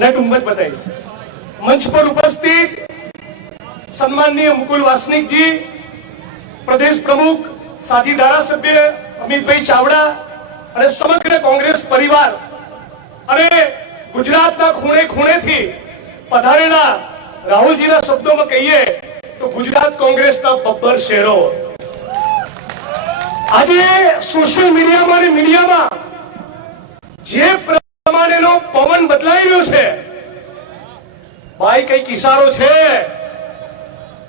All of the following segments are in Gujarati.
ને ડુંગર બતાવીશ. મંચ પર ઉપસ્થિત સન્માનનીય મુકુલ વાસનિકજી, પ્રદેશ પ્રમુખ, સાથી ધારાસભ્ય અમિતભાઈ ચાવડા અને સમગ્ર કોંગ્રેસ પરિવાર અને ગુજરાતના ખૂણે ખૂણેથી પધારેલા રાહુલજીના શબ્દોમાં કહીએ તો ગુજરાત કોંગ્રેસના બબ્બર શેરો. આજે સોશિયલ મીડિયામાં અને મીડિયામાં જે પ્રમાણેનો પવન બદલાઈ ગયો છે. ભાઈ, કંઈક ઇશારો છે.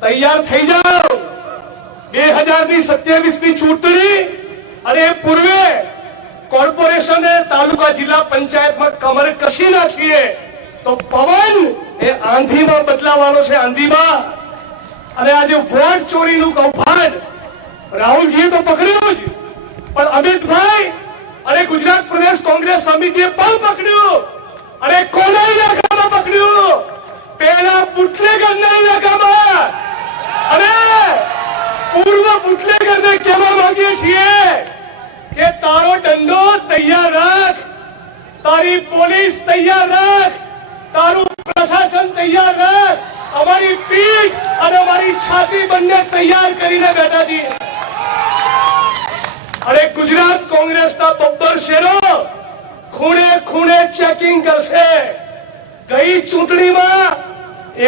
તૈયાર થઈ જાઓ. બે હજારની સત્યાવીસની ચૂંટણી અને પૂર્વે કોર્પોરેશન તાલુકા જિલ્લા પંચાયતમાં કમર કસી નાખીએ તો પવન એ આંધીમાં બદલાવાનો છે, આંધીમાં. અને આજે વોટ ચોરીનું કૌભાંડ. રાહુલજીએ તો પકડ્યું જ. પણ અમિતભાઈ ગુજરાત પ્રદેશ કોંગ્રેસ સમિતિએ પણ પકડ્યું. અને કોને ઇલાકામાં પકડ્યું? પેલા બુટલેગરના ઇલાકામાં. અને પૂર્વ બુટલેગરને કહેવા માંગીએ છીએ કે તારો દંડો તૈયાર રાખ. તારી પોલીસ તૈયાર રાખ. તારું પ્રશાસન તૈયાર રાખ. અમારી પીઠ અને અમારી છાતી બંને તૈયાર કરીને બેઠા છીએ. અને ગુજરાત કોંગ્રેસના બબ્બર શેરો ખૂણે ખૂણે ચેકિંગ કરશે. ગઈ ચૂંટણીમાં,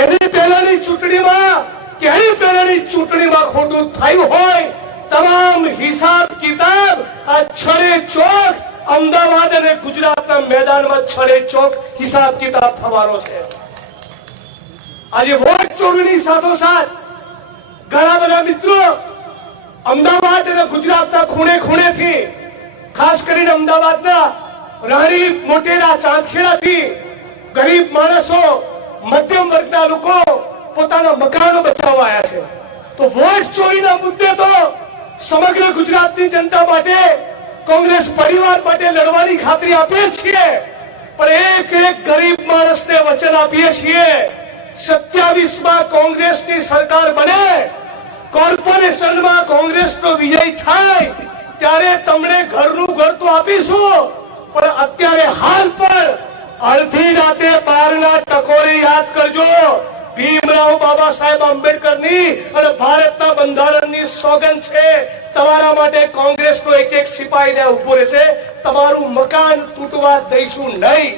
એની પહેલાની ચૂંટણીમાં કે પહેલાની ચૂંટણીમાં ખોટું થયું હોય, તમામ હિસાબ કિતાબ આ છડે ચોક, અમદાવાદ અને ગુજરાતના મેદાનમાં છડે ચોક હિસાબ કિતાબ થવાનો છે. આજે વોટ ચોરીની સાથોસાથ ઘણા બધા મિત્રો અમદાવાદ અને ગુજરાતના ખૂણે ખૂણેથી, ખાસ કરીને અમદાવાદના રાણી મોટેરા ચાંદખેડાથી ગરીબ માણસો, મધ્યમ વર્ગના લોકો પોતાના મકાનો બચાવવા આવ્યા છે. તો વોટ ચોરીના મુદ્દે તો સમગ્ર ગુજરાતની જનતા માટે, કોંગ્રેસ પરિવાર માટે લડવાની ખાતરી આપીએ છીએ. પણ એક એક ગરીબ માણસને વચન આપીએ છીએ સત્યાવીસમાં કોંગ્રેસની સરકાર બને કોર્પોરેશનમાં કોંગ્રેસનો વિજય થાય, ત્યારે તમને ઘરનું ઘર તો આપીશું, પણ અત્યારે હાલ પણ અડધી રાતે બારના ટકોરી યાદ કરજો. ભીમરાવ બાબા સાહેબ આંબેડકરની અને ભારતના બંધારણની સોગંદ છે. તમારા માટે કોંગ્રેસ નો એક એક સિપાહી ને ઊભો રહેશે. તમારું મકાન તૂટવા દઈશું નહીં.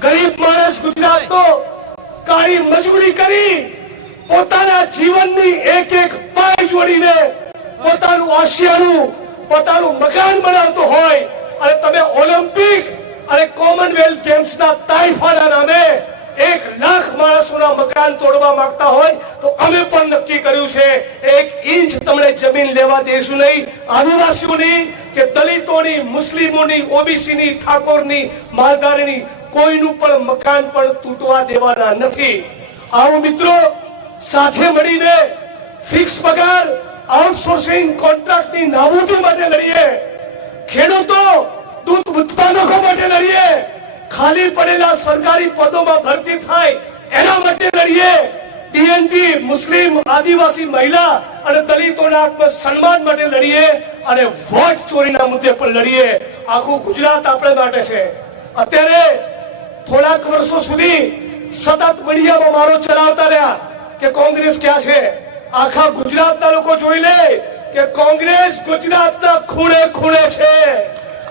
ગરીબ માણસ ગુજરાતનો કાળી મજૂરી કરી પોતાના જીવનની એક એક પાય જોડીને પોતાનું આશિયાનું પોતાનું મકાન બનાવતો હોય અને તમે ઓલિમ્પિક અને કોમનવેલ્થ ગેમ્સના તાઇફાના નામે એક લાખ માણસોના મકાન તોડવા માંગતા હોય તો અમે પણ નક્કી કર્યું છે, એક ઇંચ તમને જમીન લેવા દેશું નહીં. આદિવાસીઓની કે દલિતોની, મુસ્લિમોની, ઓબીસીની, ઠાકોરની, માલધારીની કોઈનું પણ મકાન પણ તૂટવા દેવાના નથી. આવો મિત્રો સાથે મળીને ફિક્સ પગાર આઉટસોર્સિંગ કોન્ટ્રાક્ટની નાબૂદી માટે લડીએ. ખેડૂતો દૂધ ઉત્પાદકો માટે લડીએ. ખાલી પડેલા સરકારી પદોમાં ભરતી થાય એના માટે લડીએ. ડીએનટી મુસ્લિમ, આદિવાસી મહિલા અને દલિતોના આત્મસન્માન માટે લડીએ અને વોટ ચોરીના મુદ્દે પણ લડીએ. આખું ગુજરાત આપણે માટે છે. અત્યારે થોડાક વર્ષો સુધી સતત મીડિયામાં મારો ચલાવતા રહ્યા. કે કોંગ્રેસ ક્યાં છે? આખા ગુજરાતના લોકો જોઈ લે કે કોંગ્રેસ ગુજરાતના ખૂણે ખૂણે છે.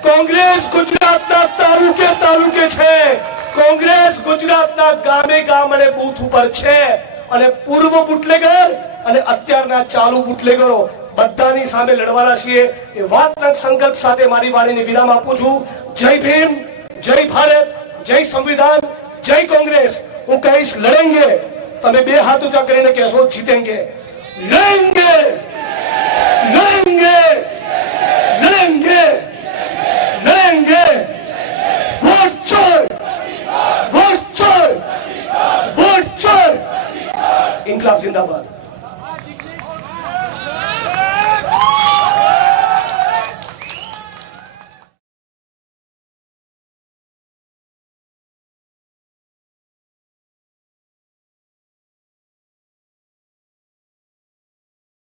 કોંગ્રેસ ગુજરાતના તાલુકે તાલુકે છે. કોંગ્રેસ ગુજરાતના ગામે ગામ અને બૂથ ઉપર છે. અને પૂર્વ બુટલેગર અને અત્યારના ચાલુ બુટલેગરો બધાની સામે લડવાના છીએ. એ વાતના સંકલ્પ સાથે મારી વાણીને વિરામ આપું છું. જય ભીમ, જય ભારત, જય સંવિધાન, જય કોંગ્રેસ. હું કહીશ, લડેંગે. તમે બે હાથ ઊંચા કરીને કહેશો, જીતેંગે. લેંગે લેંગે લેંગે લેંગે વોટ ચોર. વોટ ચોર. વોટ ચોર. ઇન્કલાબ જિંદાબાદ.